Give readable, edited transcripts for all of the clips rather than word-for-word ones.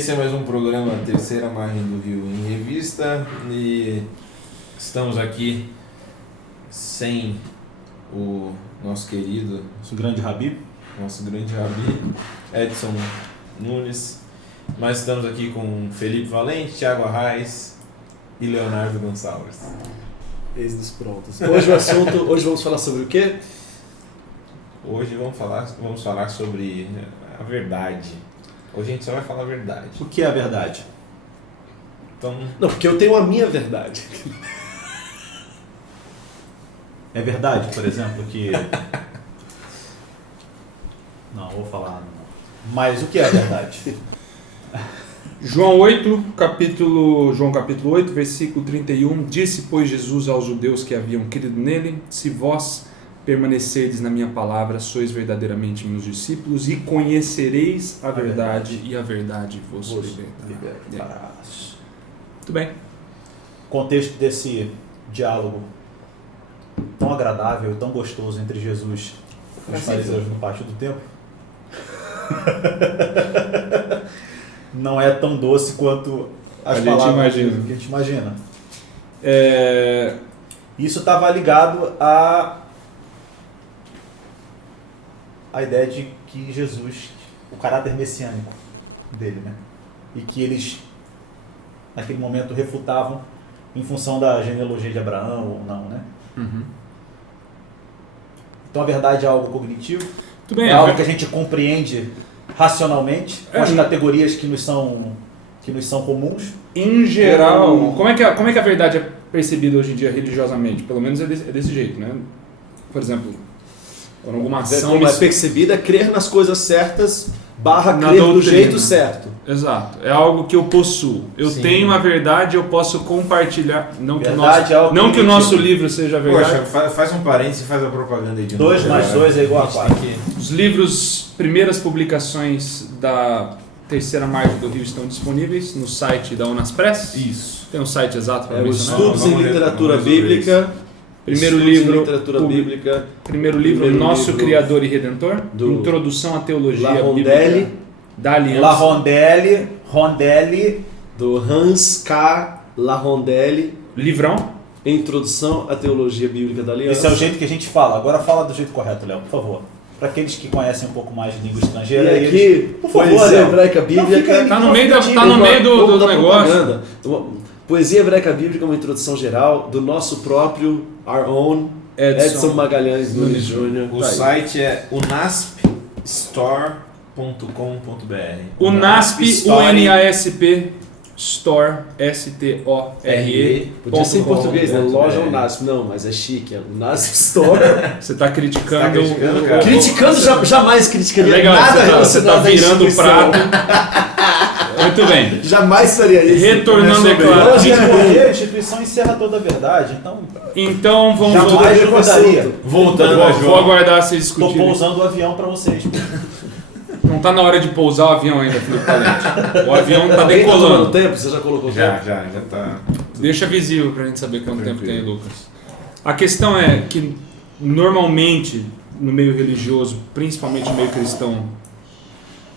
Esse é mais um programa Terceira Margem do Rio em Revista e estamos aqui sem o nosso querido, nosso grande Rabi, Edson Nunes, mas estamos aqui com Felipe Valente, Thiago Arraes e Leonardo Gonçalves. Eis dos prontos. Hoje vamos falar sobre o quê? Hoje vamos falar sobre a verdade. Hoje a gente só vai falar a verdade. O que é a verdade? Então... Não, porque eu tenho a minha verdade. É verdade, por exemplo, que... Não, vou falar não. Mas o que é a verdade? João capítulo 8, versículo 31. Disse, pois, Jesus aos judeus que haviam crido nele: se vós permanecerdes na minha palavra, sois verdadeiramente meus discípulos e conhecereis a verdade, e a verdade vos libertará. Muito bem. O contexto desse diálogo tão agradável, tão gostoso entre Jesus e os fariseus no pátio do templo não é tão doce quanto as palavras que a gente imagina. Isso estava ligado à ideia de que Jesus, o caráter messiânico dele, né? E que eles, naquele momento, refutavam em função da genealogia de Abraão ou não, né? Uhum. Então a verdade é algo cognitivo, Muito bem, é algo que a gente compreende racionalmente, com as categorias que nos são comuns. Em geral, como é que a verdade é percebida hoje em dia religiosamente? Pelo menos é desse jeito, né? Por exemplo, quando alguma ação... Como é percebida, crer nas coisas certas / crer do jeito certo. Exato. É algo que eu possuo. Eu tenho a verdade, eu posso compartilhar. Não que o nosso livro seja a verdade. Poxa, faz um parênteses e faz a propaganda aí de 2 mais 2 é igual a 4. Os livros, primeiras publicações da Terceira Margem do Rio estão disponíveis no site da Unaspress. Isso. Tem um site exato para mencionar. Estudos em Literatura Bíblica. Primeiro livro, Nosso Criador e Redentor, Introdução à Teologia Bíblica da Aliança. La Rondelli, do Hans K. La Rondelli. Livrão. Introdução à Teologia Bíblica da Aliança. Esse é o jeito que a gente fala. Agora fala do jeito correto, Léo, por favor. Para aqueles que conhecem um pouco mais de língua estrangeira. E aqui, por favor, Poesia Hebraica Bíblica. Tá no meio do negócio. Poesia Hebraica Bíblica, uma introdução geral do nosso próprio, our own, Edson Magalhães Nunes Jr. O site é unaspstore.com.br. Unasp, U-N-A-S-P, Store, S-T-O-R-E. Podia ser em português, né? Loja Unasp. Não, mas é chique, é Unasp Store. Você está criticando... Jamais criticaria legal, nada. Você tá virando o prato. Muito bem. Jamais faria isso. Retornando ao claro. Porque a instituição encerra toda a verdade, então vamos jamais recordaria. Vou aguardar vocês discutirem. Estou pousando o avião para vocês. Não está na hora de pousar o avião ainda, Felipe Valente. O avião está Tá decolando. tomando tempo? Você já colocou o tempo? Já tá. Deixa visível para a gente saber quanto tempo tem, Lucas. A questão é que normalmente no meio religioso, principalmente no meio cristão,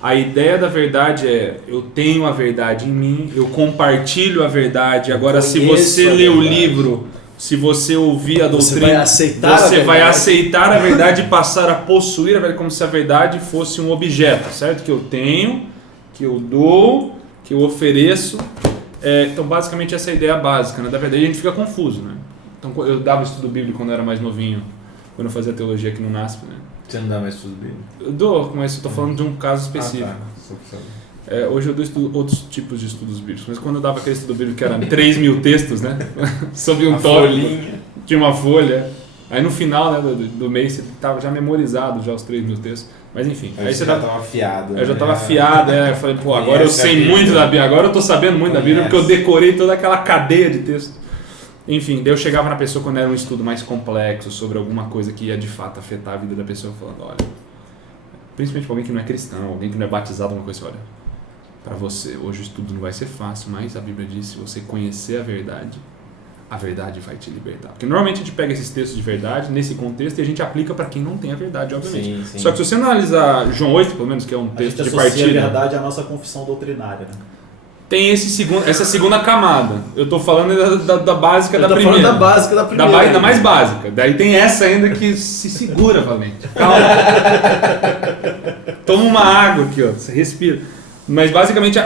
a ideia da verdade é: eu tenho a verdade em mim, eu compartilho a verdade. Agora, se você ler o livro, se você ouvir a doutrina, você vai aceitar a verdade e passar a possuir a verdade, como se a verdade fosse um objeto, certo? Que eu tenho, que eu dou, que eu ofereço. Então, basicamente, essa é a ideia básica, né? Da verdade, a gente fica confuso, né? Então, eu dava estudo bíblico quando eu era mais novinho, quando eu fazia teologia aqui no NASP, né? Você não dá mais estudo bíblico? Eu dou, mas eu estou falando de um caso específico. Hoje eu dou outros tipos de estudos bíblicos, mas quando eu dava aquele estudo bíblico que era 3.000 textos, né? Sobre um tópico, tinha uma folha. Aí no final, né, do mês você estava já memorizado já os 3.000 textos. Mas enfim. Aí você já estava afiado. Eu já estava afiado, eu falei, pô, agora eu sei muito da Bíblia, agora eu estou sabendo muito da Bíblia porque eu decorei toda aquela cadeia de textos. Enfim, daí eu chegava na pessoa quando era um estudo mais complexo sobre alguma coisa que ia de fato afetar a vida da pessoa, falando, olha, principalmente para alguém que não é cristão, alguém que não é batizado, alguma coisa, olha, para você, hoje o estudo não vai ser fácil, mas a Bíblia diz, se você conhecer a verdade a verdade vai te libertar. Porque normalmente a gente pega esses textos de verdade, nesse contexto, e a gente aplica para quem não tem a verdade, obviamente. Sim. Só que se você analisar João 8, pelo menos, que é um texto de partida... A gente associa a verdade à nossa confissão doutrinária, né? Tem essa segunda camada. Eu tô falando da básica da primeira. Falando da básica da primeira. Da mais básica. Daí tem essa ainda que se segura, Valente. Calma. Toma uma água aqui, ó. Você respira. Mas basicamente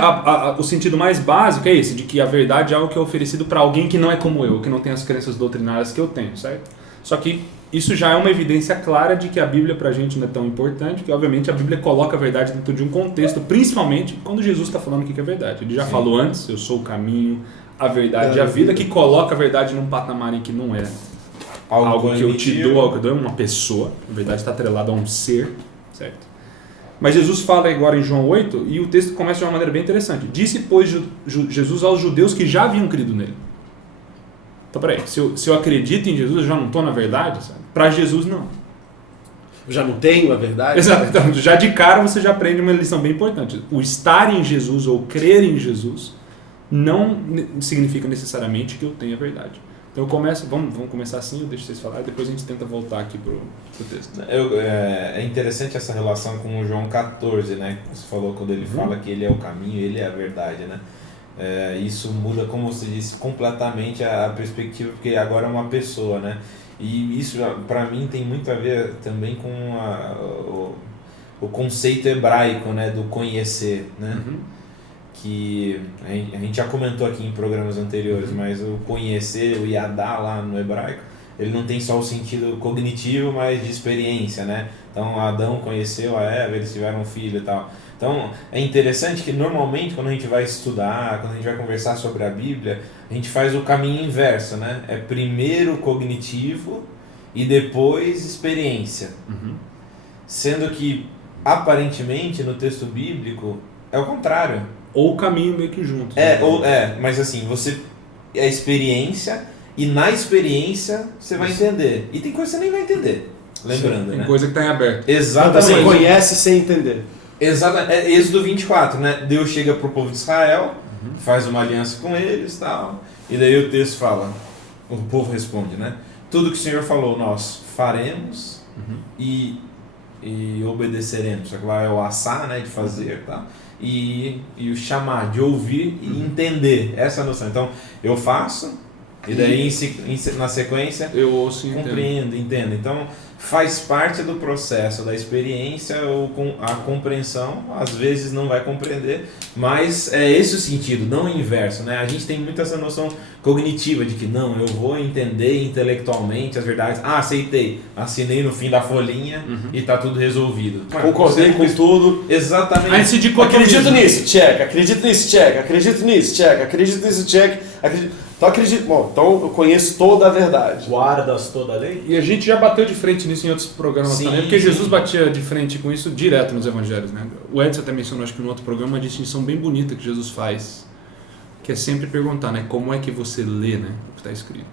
o sentido mais básico é esse, de que a verdade é algo que é oferecido para alguém que não é como eu, que não tem as crenças doutrinárias que eu tenho, certo? Só que isso já é uma evidência clara de que a Bíblia pra gente não é tão importante, porque obviamente a Bíblia coloca a verdade dentro de um contexto, principalmente quando Jesus está falando o que é verdade. Ele já falou antes, eu sou o caminho, a verdade e a vida, que coloca a verdade num patamar em que não é algo que eu te dou, algo que eu dou, uma pessoa. A verdade está atrelada a um ser, certo? Mas Jesus fala agora em João 8, e o texto começa de uma maneira bem interessante. Disse, pois, Jesus aos judeus que já haviam crido nele. Então, peraí, se eu acredito em Jesus, eu já não estou na verdade? Para Jesus, não. Eu já não tenho a verdade? Exato. Então, já de cara você já aprende uma lição bem importante. O estar em Jesus ou crer em Jesus não significa necessariamente que eu tenha a verdade. Então eu começo, vamos começar assim, eu deixo vocês falarem, depois a gente tenta voltar aqui pro texto. É interessante essa relação com o João 14, né? Você falou quando ele fala que ele é o caminho, ele é a verdade, né? Isso muda, como você disse, completamente a perspectiva, porque agora é uma pessoa, né? E isso, para mim, tem muito a ver também com o conceito hebraico, né? Do conhecer, né? Que a gente já comentou aqui em programas anteriores, mas o conhecer, o yadá lá no hebraico, ele não tem só o sentido cognitivo, mas de experiência, né? Então Adão conheceu a Eva, eles tiveram um filho e tal. Então é interessante que normalmente quando a gente vai estudar, quando a gente vai conversar sobre a Bíblia, a gente faz o caminho inverso, né? É primeiro cognitivo e depois experiência. Sendo que aparentemente no texto bíblico é o contrário. Ou o caminho meio que junto. Mas assim, você é a experiência e na experiência você vai entender. E tem coisa que você nem vai entender. Lembrando, tem né? coisa que está em aberto. Exatamente. Você conhece sem entender. Exatamente. É Êxodo 24, né? Deus chega pro povo de Israel, faz uma aliança com eles e tal. E daí o texto fala, o povo responde, né? Tudo que o Senhor falou, nós faremos e obedeceremos. Só que lá é o assar, né? De fazer e tal. E o chamar, de ouvir e entender essa noção. Então, eu faço, e daí na sequência eu ouço e compreendo, entendo. Então, faz parte do processo da experiência, ou a compreensão, às vezes não vai compreender, mas é esse o sentido, não o inverso, né? A gente tem muito essa noção cognitiva de que não, eu vou entender intelectualmente as verdades, aceitei, assinei no fim da folhinha e tá tudo resolvido. Concordei com tudo. Exatamente. Aí se Acredito nisso, check. Acredito nisso, check. Acredito nisso, check. Acredito nisso, check. Então acredito. Bom, então eu conheço toda a verdade. Guardas toda a lei? E a gente já bateu de frente nisso em outros programas também, porque sim. Jesus batia de frente com isso direto nos evangelhos, né? O Edson até mencionou, acho que no outro programa, uma distinção bem bonita que Jesus faz, que é sempre perguntar, né? Como é que você lê, né? O que está escrito?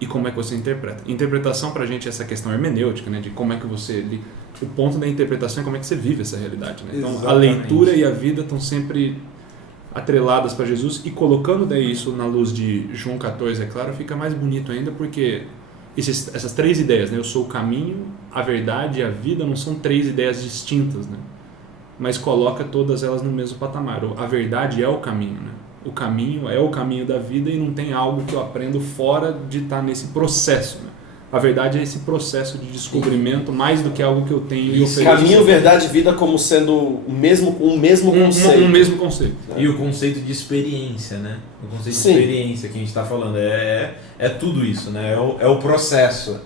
E como é que você interpreta? Interpretação pra gente é essa questão hermenêutica, né? De como é que você lê. O ponto da interpretação é como é que você vive essa realidade, né? Então Exatamente. a leitura e a vida estão sempre atreladas para Jesus, e colocando daí isso na luz de João 14, é claro, fica mais bonito ainda, porque essas três ideias, né? Eu sou o caminho, a verdade e a vida, não são três ideias distintas, né? Mas coloca todas elas no mesmo patamar. A verdade é o caminho, né? O caminho é o caminho da vida, e não tem algo que eu aprendo fora de estar nesse processo, né? A verdade é esse processo de descobrimento, mais do que algo que eu tenho e ofereço. Caminho, verdade e vida como sendo um mesmo conceito. Um mesmo conceito. E o conceito de experiência, né? O conceito Sim. de experiência que a gente está falando é tudo isso, né? É o processo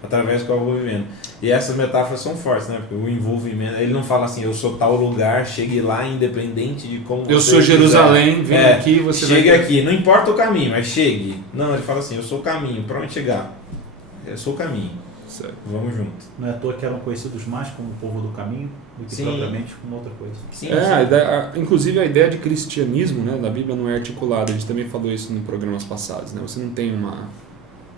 através do qual eu vou vivendo. E essas metáforas são fortes, né? Porque o envolvimento, ele não fala assim, eu sou tal lugar, chegue lá independente de como Eu você sou quiser. Jerusalém, vem aqui, você chegue vai... aqui, não importa o caminho, mas chegue. Não, ele fala assim, eu sou o caminho, para onde chegar? Eu sou o caminho. Certo. Vamos junto. Não é à toa que eram conhecidos mais como o povo do caminho do que Sim. propriamente como outra coisa. Sim, Inclusive a ideia de cristianismo, né, da Bíblia não é articulada. A gente também falou isso em programas passados, né? Você não tem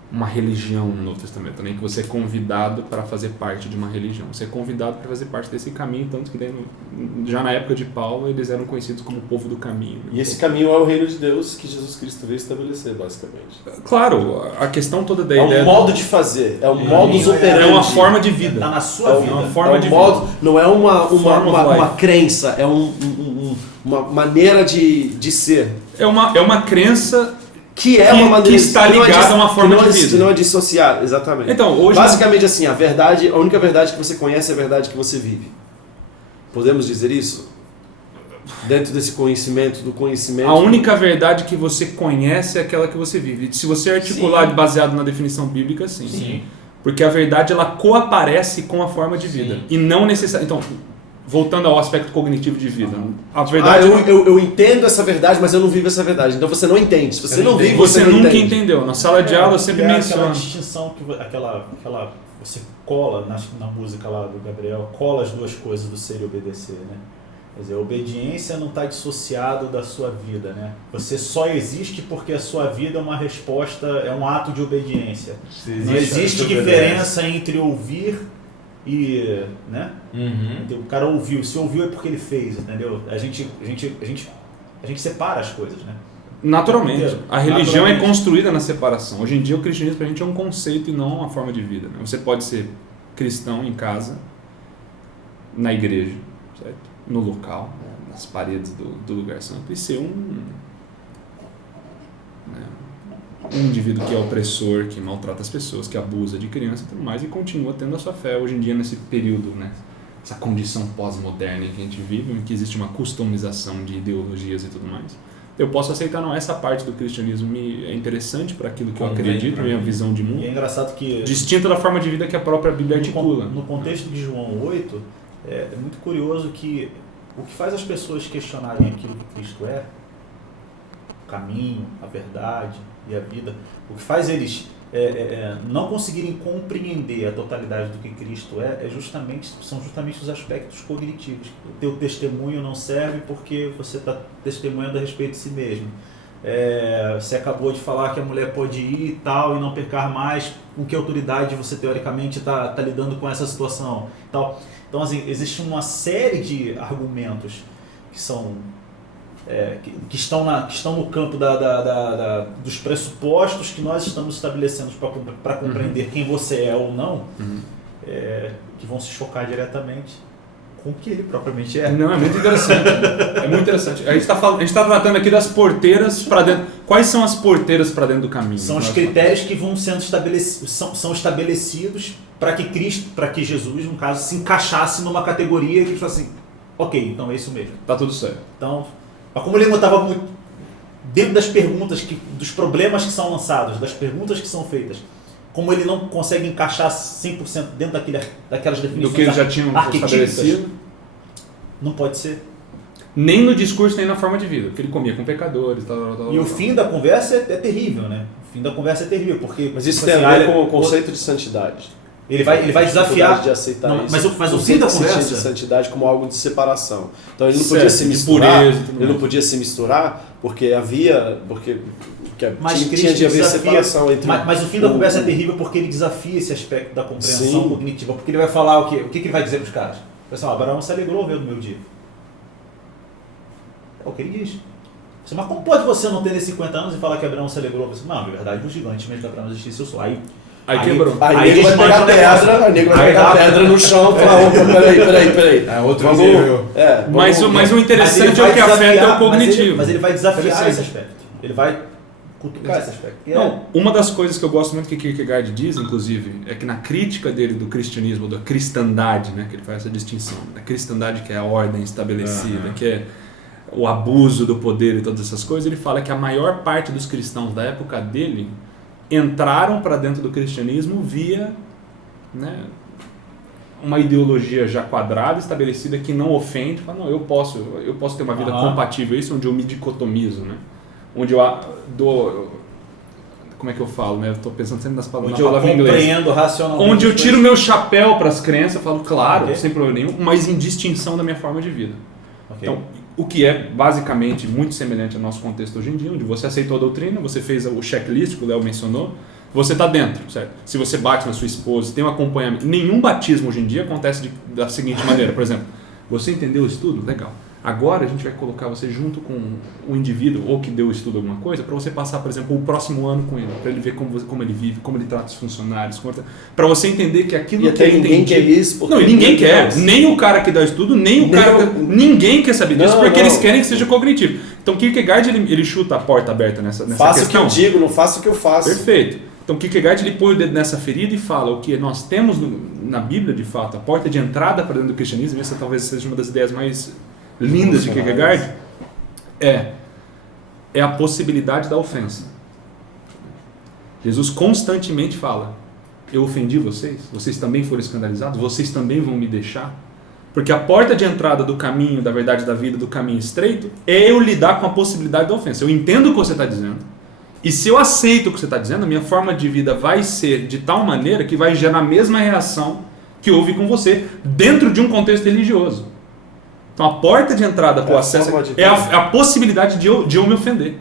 uma religião no Novo Testamento, nem que você é convidado para fazer parte de uma religião. Você é convidado para fazer parte desse caminho, tanto que já na época de Paulo eles eram conhecidos como o povo do caminho. E esse caminho é o reino de Deus que Jesus Cristo veio estabelecer, basicamente. Claro, a questão toda da É ideia... um modo de fazer, é um modus operandi. É uma forma de vida. Está na sua vida. É uma forma de modo, vida. não é Form of uma life. crença, é uma maneira de ser. É uma crença Que é uma maneira que está ligada a uma forma de vida. Que não é dissociar, exatamente. Então, hoje... Basicamente assim, a única verdade que você conhece é a verdade que você vive. Podemos dizer isso? Dentro desse conhecimento, do conhecimento... A única verdade que você conhece é aquela que você vive. Se você articular baseado na definição bíblica, sim. Sim. Porque a verdade, ela coaparece com a forma de vida. Sim. E não necessariamente... Então, voltando ao aspecto cognitivo de vida. A verdade... eu entendo essa verdade, mas eu não vivo essa verdade. Então você não entende. Se você não vive, Você não nunca entende. entendeu. Na sala de aula eu sempre Aquela menciono. distinção, você cola na música lá do Gabriel, cola as duas coisas do ser e obedecer, né? Quer dizer, a obediência não está dissociado da sua vida, né? Você só existe porque a sua vida é uma resposta, é um ato de obediência. Não existe diferença entre ouvir e, né? Uhum. O cara ouviu, se ouviu é porque ele fez, entendeu? A gente separa as coisas, né? Naturalmente. A religião é Naturalmente. construída na separação. Hoje em dia o cristianismo pra gente é um conceito e não uma forma de vida, né? Você pode ser cristão em casa, na igreja, certo? No local, nas paredes do lugar santo, e ser um indivíduo que é opressor, que maltrata as pessoas, que abusa de criança e tudo mais, e continua tendo a sua fé hoje em dia nesse período, né? Essa condição pós-moderna em que a gente vive, em que existe uma customização de ideologias e tudo mais. Eu posso aceitar, não, essa parte do cristianismo é interessante para aquilo que eu acredito, minha visão de mundo, E é engraçado que... distinta da forma de vida que a própria Bíblia articula. No contexto de João 8, é muito curioso que o que faz as pessoas questionarem aquilo que Cristo é, o caminho, a verdade e a vida, o que faz eles não conseguirem compreender a totalidade do que Cristo são justamente os aspectos cognitivos. O teu testemunho não serve porque você está testemunhando a respeito de si mesmo. Você acabou de falar que a mulher pode ir e tal e não pecar mais, com que autoridade você teoricamente está lidando com essa situação tal. Então, assim, existe uma série de argumentos que são que estão no campo dos pressupostos que nós estamos estabelecendo para compreender quem você é ou não, que vão se chocar diretamente com o que ele propriamente é. Não, é muito interessante. É muito interessante. A gente está tratando aqui das porteiras para dentro. Quais são as porteiras para dentro do caminho? São os critérios que vão sendo estabelecidos para que Jesus, no caso, se encaixasse numa categoria que fala assim, ok, então é isso mesmo. Tá tudo certo. Então, mas como ele estava muito dentro das perguntas, dos problemas que são lançados, das perguntas que são feitas, como ele não consegue encaixar 100% dentro daquelas definições do que eles já tinham estabelecido, não pode ser. Nem no discurso, nem na forma de vida, porque ele comia com pecadores, tal. E o fim da conversa é terrível, né? O fim da conversa é terrível, porque... Mas isso tem a ver com o conceito de santidade. Ele vai desafiar... de aceitar não, isso. mas o fim da de conversa... santidade como algo de separação. Então ele não Certo, podia se de misturar, pureza e tudo ele não mais. podia se misturar porque Mas tinha de haver desafia, separação entre... mas o fim da conversa é terrível porque ele desafia esse aspecto da compreensão Sim. cognitiva. Porque ele vai falar o quê? O que ele vai dizer para os caras? Vai falar, Abraão se alegrou ao ver do meu dia. É o que ele diz. Mas como pode você não ter 50 anos e falar que Abraão se alegrou? Você, não, na verdade, um gigante mesmo que Abraão existisse, eu sou. Aí quebrou. Aí nego vai pegar pedra no chão e falar, opa, peraí. É outro nível. Mas o interessante é o que afeta é o cognitivo. Mas ele vai desafiar Interessante. esse aspecto. Ele vai cutucar esse aspecto. Não, uma das coisas que eu gosto muito que Kierkegaard diz, inclusive, é que na crítica dele do cristianismo, da cristandade, né, que ele faz essa distinção, da cristandade que é a ordem estabelecida, que é o abuso do poder e todas essas coisas, ele fala que a maior parte dos cristãos da época dele entraram para dentro do cristianismo via, né, uma ideologia já quadrada, estabelecida, que não ofende, fala, não, eu posso ter uma vida compatível, isso onde eu me dicotomizo, né? Onde eu dou, como é que eu falo, né? Eu estou pensando sempre nas palavras, onde eu compreendo racionalmente. Onde eu tiro meu chapéu para as crenças, eu falo, claro, sem problema nenhum, mas em distinção da minha forma de vida. Okay. Então, o que é basicamente muito semelhante ao nosso contexto hoje em dia, onde você aceitou a doutrina, você fez o checklist que o Léo mencionou, você está dentro, certo? Se você bate na sua esposa, tem um acompanhamento. Nenhum batismo hoje em dia acontece da seguinte maneira, por exemplo, você entendeu o estudo? Legal. Agora a gente vai colocar você junto com o indivíduo ou que deu o estudo alguma coisa para você passar, por exemplo, o próximo ano com ele, para ele ver como ele vive, como ele trata os funcionários, para você entender que aquilo e que até ele ninguém entendia... quer isso. Porque Não, e ninguém quer. Nem o cara que dá o estudo, nem o cara... Ninguém quer saber disso, porque eles querem que seja cognitivo. Então Kierkegaard, ele chuta a porta aberta nessa faça questão. Faça o que eu digo, não faça o que eu faço. Perfeito. Então Kierkegaard, ele põe o dedo nessa ferida e fala o que nós temos na Bíblia, de fato, a porta de entrada para dentro do cristianismo, essa talvez seja uma das ideias mais lindas de Kierkegaard, é a possibilidade da ofensa. Jesus constantemente fala: eu ofendi vocês? Vocês também foram escandalizados? Vocês também vão me deixar? Porque a porta de entrada do caminho, da verdade da vida, do caminho estreito, é eu lidar com a possibilidade da ofensa. Eu entendo o que você está dizendo, e se eu aceito o que você está dizendo, a minha forma de vida vai ser de tal maneira que vai gerar a mesma reação que houve com você dentro de um contexto religioso. Então a porta de entrada para o acesso é a possibilidade de eu me ofender.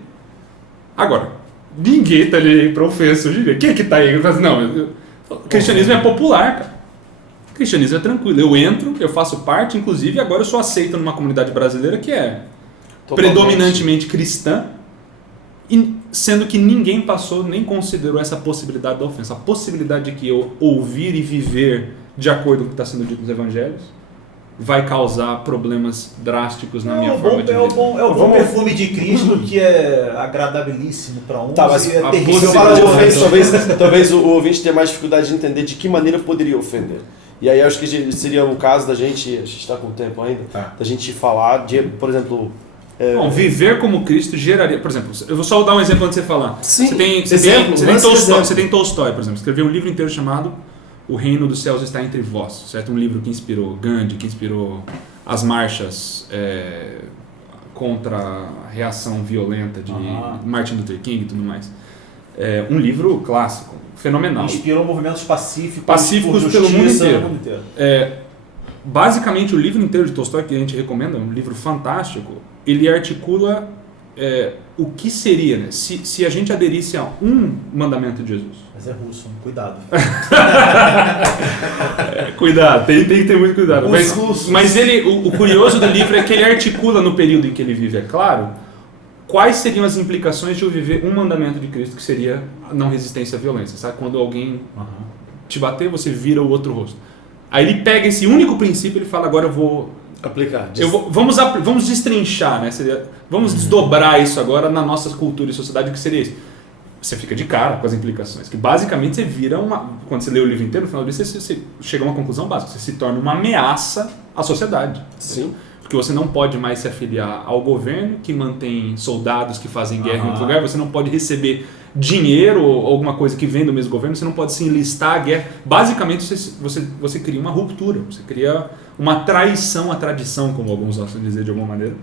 Agora, ninguém está ali para ofensa hoje em dia. Quem é que está aí? Não, o cristianismo é popular, cara. O cristianismo é tranquilo. Eu entro, eu faço parte, inclusive agora eu sou aceito numa comunidade brasileira que é predominantemente cristã, e sendo que ninguém passou nem considerou essa possibilidade da ofensa. A possibilidade de que eu ouvir e viver de acordo com o que está sendo dito nos evangelhos vai causar problemas drásticos na minha forma de vida. É o bom perfume de Cristo que é agradabilíssimo para uns mas e é se eu terrível falar de para ofensa, talvez o ouvinte tenha mais dificuldade de entender de que maneira eu poderia ofender. E aí acho que seria o caso da gente, a gente está com tempo ainda, da gente falar de, por exemplo... Bom, viver como Cristo geraria... Por exemplo, eu vou só dar um exemplo antes de você falar. Sim, Você tem Tolstói, por exemplo, escreveu um livro inteiro chamado O Reino dos Céus Está Entre Vós, certo? Um livro que inspirou Gandhi, que inspirou as marchas contra a reação violenta de Martin Luther King e tudo mais. Um livro clássico, fenomenal. Inspirou movimentos pacíficos pelo mundo inteiro. Basicamente, o livro inteiro de Tolstói, que a gente recomenda, é um livro fantástico, ele articula o que seria, né? Se a gente aderisse a um mandamento de Jesus. Mas é russo, cuidado. Cuidado, tem que ter muito cuidado. Mas o curioso do livro é que ele articula no período em que ele vive, é claro, quais seriam as implicações de eu viver um mandamento de Cristo, que seria a não resistência à violência. Sabe? Quando alguém te bater, você vira o outro rosto. Aí ele pega esse único princípio e ele fala: agora eu vou aplicar. Vamos destrinchar, né? Vamos desdobrar isso agora na nossa cultura e sociedade, que seria isso. Você fica de cara com as implicações, que basicamente você vira quando você lê o livro inteiro, no final disso você chega a uma conclusão básica: você se torna uma ameaça à sociedade. Sim. Porque você não pode mais se afiliar ao governo, que mantém soldados que fazem guerra em outro lugar, você não pode receber dinheiro ou alguma coisa que vem do mesmo governo, você não pode se enlistar à guerra. Basicamente você cria uma ruptura, você cria uma traição à tradição, como alguns gostam de dizer de alguma maneira,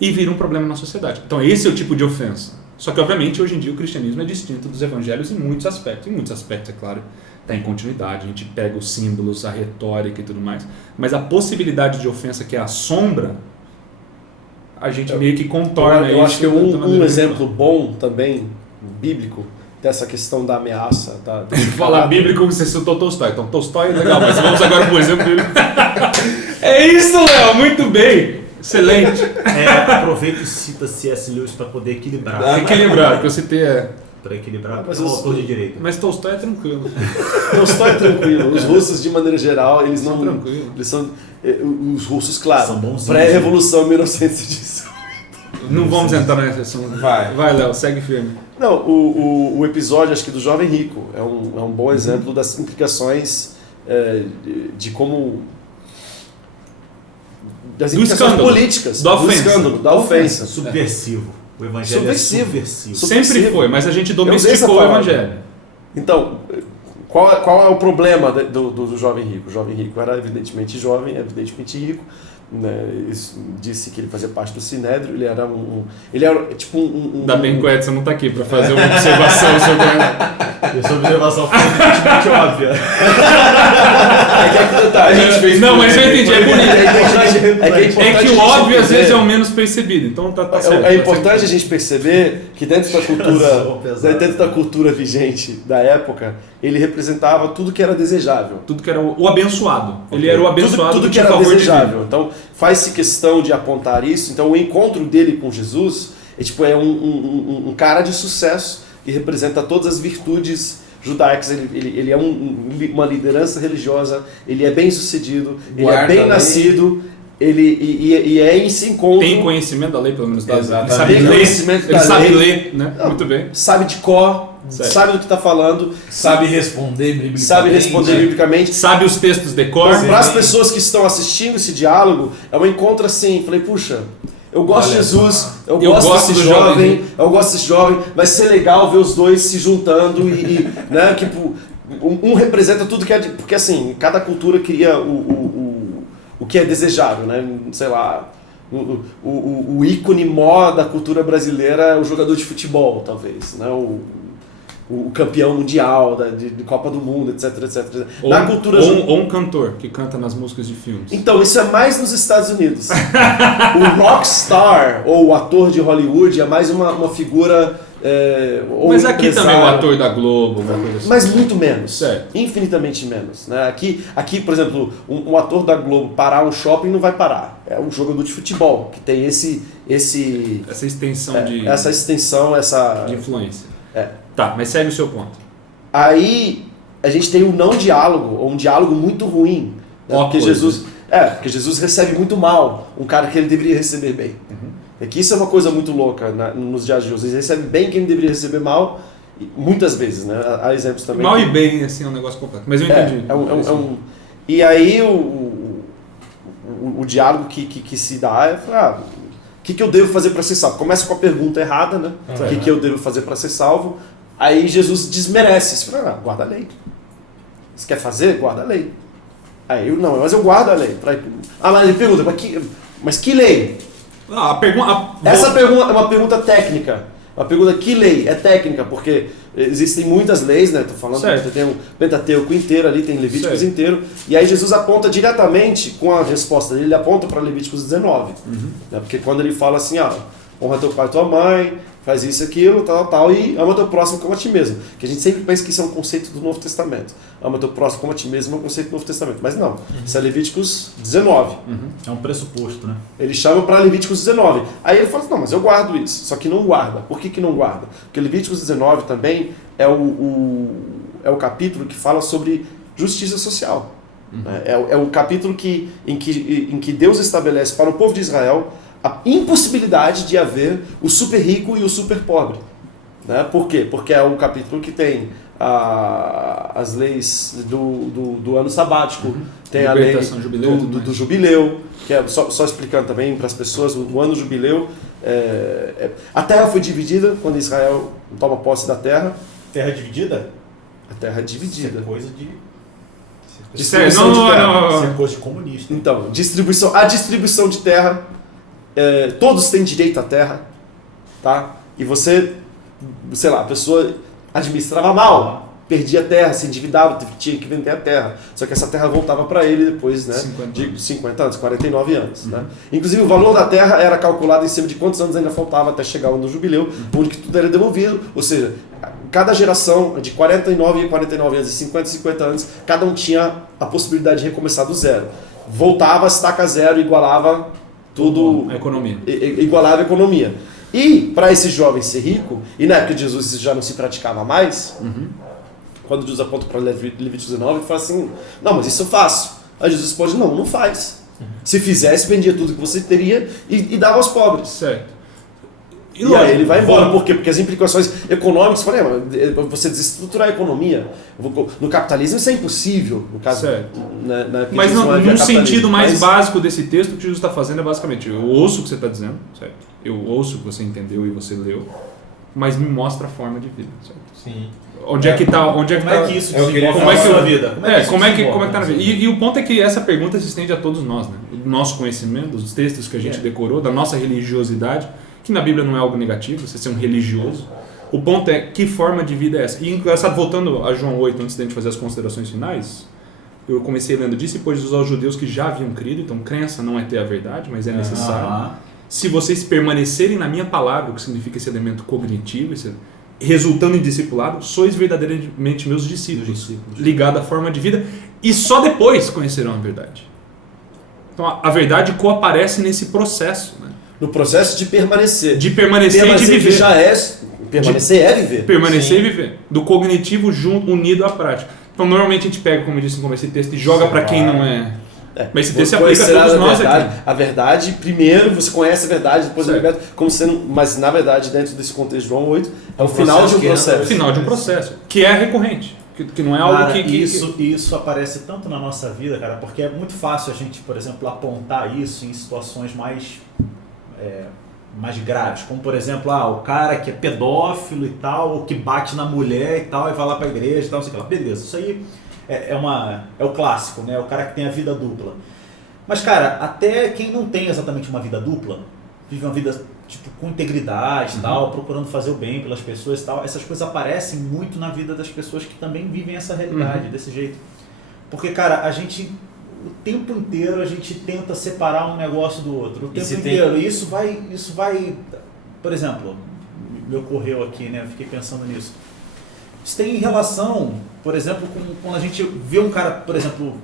e vira um problema na sociedade. Então esse é o tipo de ofensa. Só que obviamente hoje em dia o cristianismo é distinto dos evangelhos em muitos aspectos. Em muitos aspectos, é claro, está em continuidade, a gente pega os símbolos, a retórica e tudo mais, mas a possibilidade de ofensa, que é a sombra, a gente meio que contorna isso. Eu acho que um exemplo bom também, bíblico, dessa questão da ameaça. Falar bíblico, você citou Tolstói. Então Tolstói é legal, mas vamos agora para o exemplo bíblico. É isso, Léo, muito bem. Excelente. Aproveita e cita C.S. Lewis para poder equilibrar. Equilibrar, que eu citei para equilibrar, mas o autor de direito. Mas Tolstói é tranquilo. Tolstói é tranquilo. Os russos, de maneira geral, eles não... tranquilos. Eles são... Os russos, claro, são bons. Pré-revolução 1918. Não vamos entrar nessa assunto. Vai, Léo, segue firme. Não, o episódio, acho que do Jovem Rico, é um bom exemplo das implicações de como... Das implicações políticas. Do escândalo, da ofensa. Subversivo. O evangelho é subversivo. Sempre foi, mas a gente domesticou o evangelho. Então, qual é o problema do Jovem Rico? O Jovem Rico era evidentemente jovem, evidentemente rico, né, disse que ele fazia parte do Sinédrio, ele era tipo Ainda bem que o Edson não está aqui para fazer uma observação sobre... Essa observação foi muito óbvia. A gente fez não, mas eu entendi, é bonito. É que o óbvio às vezes é o menos percebido, então tá certo. É importante a gente perceber que dentro da cultura vigente da época, ele representava tudo que era desejável. Tudo que era o abençoado. Ele era o abençoado tudo que era desejável. Então, faz-se questão de apontar isso. Então, o encontro dele com Jesus é um cara de sucesso que representa todas as virtudes judaicas. Ele é uma liderança religiosa, ele é bem sucedido, ele é bem nascido. E é esse encontro. Tem conhecimento da lei, pelo menos. Ele sabe ler, ele sabe ler, né? Não, muito bem. Sabe de cor, sabe do que está falando, sabe responder biblicamente. Sabe os textos de cor. Para as pessoas que estão assistindo esse diálogo, é um encontro assim. Falei, puxa, eu gosto de Jesus, eu gosto desse jovem, vai ser legal ver os dois se juntando né, tipo, um representa tudo que é. Porque assim, cada cultura cria o que é desejável, né? Sei lá, o ícone maior da cultura brasileira é o jogador de futebol, talvez, né? O campeão mundial de Copa do Mundo, etc. Ou um cantor que canta nas músicas de filmes. Então, isso é mais nos Estados Unidos. O rockstar, ou o ator de Hollywood, é mais uma figura... mas aqui também o ator da Globo, uma coisa assim. Mas muito menos, certo. Infinitamente menos, né? Aqui, por exemplo, um ator da Globo parar um shopping não vai parar. É um jogador de futebol que tem essa extensão de influência. Tá, mas segue o seu ponto. Aí a gente tem um não diálogo, ou um diálogo muito ruim, né? Porque Jesus recebe muito mal um cara que ele deveria receber bem. É que isso é uma coisa muito louca nos dias de hoje. Ele recebe bem quem ele deveria receber mal, muitas vezes, né? Há exemplos também. Mal e bem, assim, é um negócio complexo. Mas eu entendi. E aí o diálogo que se dá é falar, o que eu devo fazer para ser salvo? Começa com a pergunta errada, né? O que eu devo fazer para ser salvo? Aí Jesus desmerece. Você fala, guarda a lei. Você quer fazer? Guarda a lei. Aí mas eu guardo a lei. Mas ele pergunta, mas que lei? Essa pergunta é uma pergunta técnica. Uma pergunta, que lei? É técnica, porque existem muitas leis, né? Estou falando que tem o Pentateuco inteiro ali, tem Levíticos inteiro. E aí Jesus aponta diretamente com a resposta dele, ele aponta para Levíticos 19. Né? Porque quando ele fala assim, honra teu pai e tua mãe, faz isso, aquilo, tal, e ama teu próximo como a ti mesmo. Que a gente sempre pensa que isso é um conceito do Novo Testamento. Ama teu próximo como a ti mesmo é um conceito do Novo Testamento. Mas não, isso é Levíticos 19. É um pressuposto, né? Ele chama para Levíticos 19. Aí ele fala, não, mas eu guardo isso. Só que não guarda. Por que não guarda? Porque Levíticos 19 também é o capítulo que fala sobre justiça social. É o capítulo em que Deus estabelece para o povo de Israel a impossibilidade de haver o super rico e o super pobre. Né? Por quê? Porque é o capítulo que tem as leis do ano sabático, tem a lei do jubileu, que é só explicando também para as pessoas, o ano jubileu, a terra foi dividida quando Israel toma posse da terra. Terra dividida? A terra é dividida. Isso é coisa de... Isso é coisa de comunista. Então, a distribuição de terra, todos têm direito à terra, tá? E você, sei lá, a pessoa administrava mal, perdia a terra, se endividava, tinha que vender a terra. Só que essa terra voltava para ele depois, né, de 50 anos, 49 anos. Né? Inclusive o valor da terra era calculado em cima de quantos anos ainda faltava até chegar o ano do jubileu, onde que tudo era devolvido. Ou seja, cada geração de 49 anos e 50 anos, cada um tinha a possibilidade de recomeçar do zero. Voltava, estaca zero, igualava tudo. A economia. Igualava a economia. E para esse jovem ser rico, e na época de Jesus isso já não se praticava mais, quando Jesus aponta para Levíticos 19, ele fala assim, não, mas isso eu faço. Aí Jesus pode, não faz. Se fizesse, vendia tudo que você teria e dava aos pobres. Certo. E aí ele vai embora. Por quê? Porque as implicações econômicas, você desestruturar a economia. No capitalismo isso é impossível, no caso. Mas num sentido mais básico desse texto, o que Jesus está fazendo é basicamente, eu ouço o que você está dizendo, certo? Eu ouço o que você entendeu e você leu, mas me mostra a forma de vida, certo? Sim. Onde é que tá, Como é que isso é o que ele desenvolve fala na na sua sua vida? como é que tá na vida? E o ponto é que essa pergunta se estende a todos nós, né? O nosso conhecimento, dos textos que a gente decorou, da nossa religiosidade, que na Bíblia não é algo negativo, você ser um religioso. O ponto é, que forma de vida é essa? E engraçado, voltando a João 8, antes de a gente fazer as considerações finais, eu comecei lendo disso, e depois diz aos judeus que já haviam crido, então crença não é ter a verdade, mas é necessário. Se vocês permanecerem na minha palavra, o que significa esse elemento cognitivo, resultando em discipulado, sois verdadeiramente meus discípulos, ligado à forma de vida, e só depois conhecerão a verdade. Então a verdade coaparece nesse processo, né? No processo de permanecer. De permanecer e de viver. Que já é, permanecer é viver. Permanecer e viver. Do cognitivo unido à prática. Então normalmente a gente pega, como eu disse no começo, esse texto e joga para quem não é. Mas esse texto se aplica a todos nós aqui. A verdade, primeiro você conhece a verdade, depois o liberta, como sendo, mas na verdade, dentro desse contexto de João 8, é o final de um processo. O final de um processo, que é recorrente. Que não é algo que... Isso aparece tanto na nossa vida, cara, porque é muito fácil a gente, por exemplo, apontar isso em situações mais graves, como por exemplo, o cara que é pedófilo e tal, ou que bate na mulher e tal, e vai lá pra igreja e tal, sei lá. Beleza, isso aí é o clássico, né? O cara que tem a vida dupla. Mas, cara, até quem não tem exatamente uma vida dupla, vive uma vida tipo, com integridade e tal, procurando fazer o bem pelas pessoas e tal, essas coisas aparecem muito na vida das pessoas que também vivem essa realidade desse jeito. Porque, cara, a gente, o tempo inteiro, a gente tenta separar um negócio do outro. O tempo inteiro. E isso vai, por exemplo, me ocorreu aqui, né? Eu fiquei pensando nisso. Isso tem relação, por exemplo, com quando a gente vê um cara, por exemplo,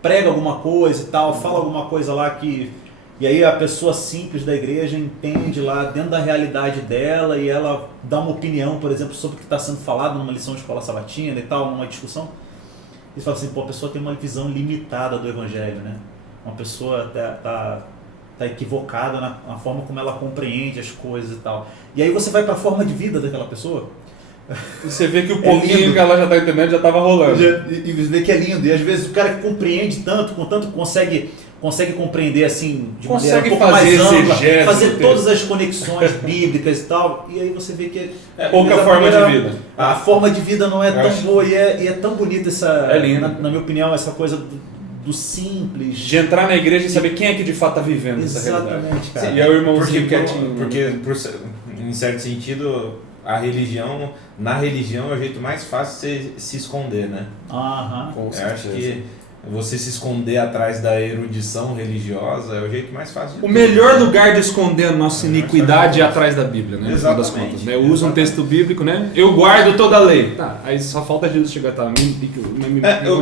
prega alguma coisa e tal, fala alguma coisa lá que... E aí a pessoa simples da igreja entende lá dentro da realidade dela e ela dá uma opinião, por exemplo, sobre o que está sendo falado numa lição de escola sabatina e tal, numa discussão. E fala assim, a pessoa tem uma visão limitada do evangelho, né? Uma pessoa tá equivocada na forma como ela compreende as coisas e tal. E aí você vai para a forma de vida daquela pessoa. E você vê que o pouquinho que ela já está entendendo já estava rolando. E você vê que é lindo. E às vezes o cara que compreende tanto, consegue compreender assim, de maneira um pouco mais ampla, fazer todas as conexões bíblicas e tal. E aí você vê que pouca forma de vida. A forma de vida não é tão boa e é tão bonita essa, na minha opinião, essa coisa do simples. De entrar na igreja e saber quem é que de fato está vivendo essa realidade. Exatamente, cara. E é o irmãozinho quietinho. Porque, em certo sentido, na religião é o jeito mais fácil de se esconder, né? Eu acho que você se esconder atrás da erudição religiosa é o jeito mais fácil de O melhor lugar de esconder a nossa iniquidade é atrás da Bíblia, né? No final das Exatamente. contas, né? Eu uso um texto bíblico, né? Eu guardo toda a lei. Tá, aí só falta Jesus chegar, tá?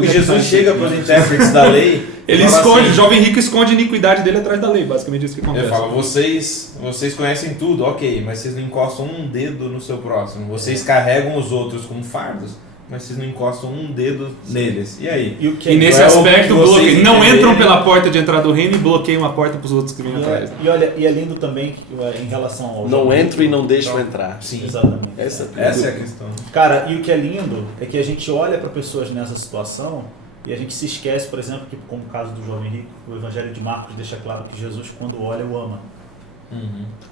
Jesus chega para os intérpretes da lei. Ele esconde, assim, o jovem rico esconde a iniquidade dele atrás da lei, basicamente isso que acontece. Ele fala, vocês conhecem tudo, ok, mas vocês não encostam um dedo no seu próximo. Vocês carregam os outros como fardos, mas vocês não encostam um dedo neles. E aí? E nesse aspecto, não entram pela porta de entrada do reino e bloqueiam a porta para os outros que vêm atrás. E é lindo também em relação ao... Não entram e não deixam entrar. Sim, exatamente. Essa é a questão. Cara, e o que é lindo é que a gente olha para pessoas nessa situação e a gente se esquece, por exemplo, que como o caso do jovem rico, o Evangelho de Marcos deixa claro que Jesus, quando olha, o ama.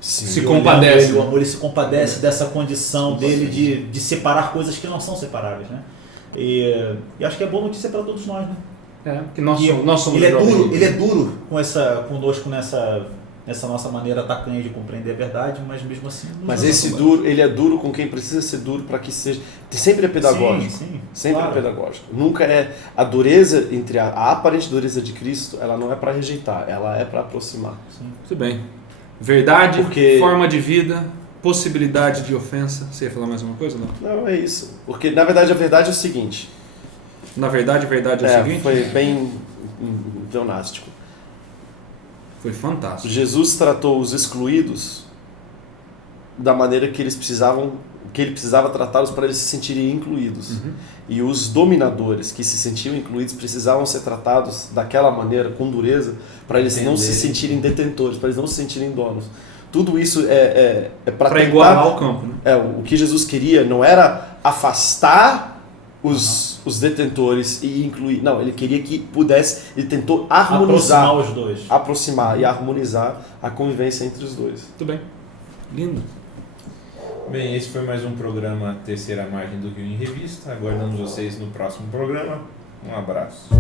Se compadece. O amor, ele se compadece dessa condição dele de separar coisas que não são separáveis, né? E acho que é boa notícia para todos nós, né? Que nós somos ele é duro conosco nessa nossa maneira tacanha de compreender a verdade, mas mesmo assim... Mas ele é duro com quem precisa ser duro para que seja... Sempre é pedagógico. Sim, sempre é pedagógico. Nunca é... A dureza, entre a aparente dureza de Cristo, ela não é para rejeitar, ela é para aproximar. Sim. Tudo bem. Verdade, forma de vida, possibilidade de ofensa. Você ia falar mais uma coisa, não? Não, é isso. Porque, na verdade, a verdade é o seguinte. Na verdade, a verdade é o seguinte? Foi bem pleonástico. Foi fantástico. Jesus tratou os excluídos da maneira que ele precisava tratá-los para eles se sentirem incluídos. E os dominadores que se sentiam incluídos precisavam ser tratados daquela maneira, com dureza, para eles não se sentirem detentores, para eles não se sentirem donos. Tudo isso é para igualar o campo. Né? O que Jesus queria não era afastar os detentores e incluir. Não, ele queria que pudesse, ele tentou harmonizar, aproximar os dois. Aproximar e harmonizar a convivência entre os dois. Tudo bem. Lindo. Bem, esse foi mais um programa Terceira Margem do Rio em Revista. Aguardamos vocês no próximo programa. Um abraço.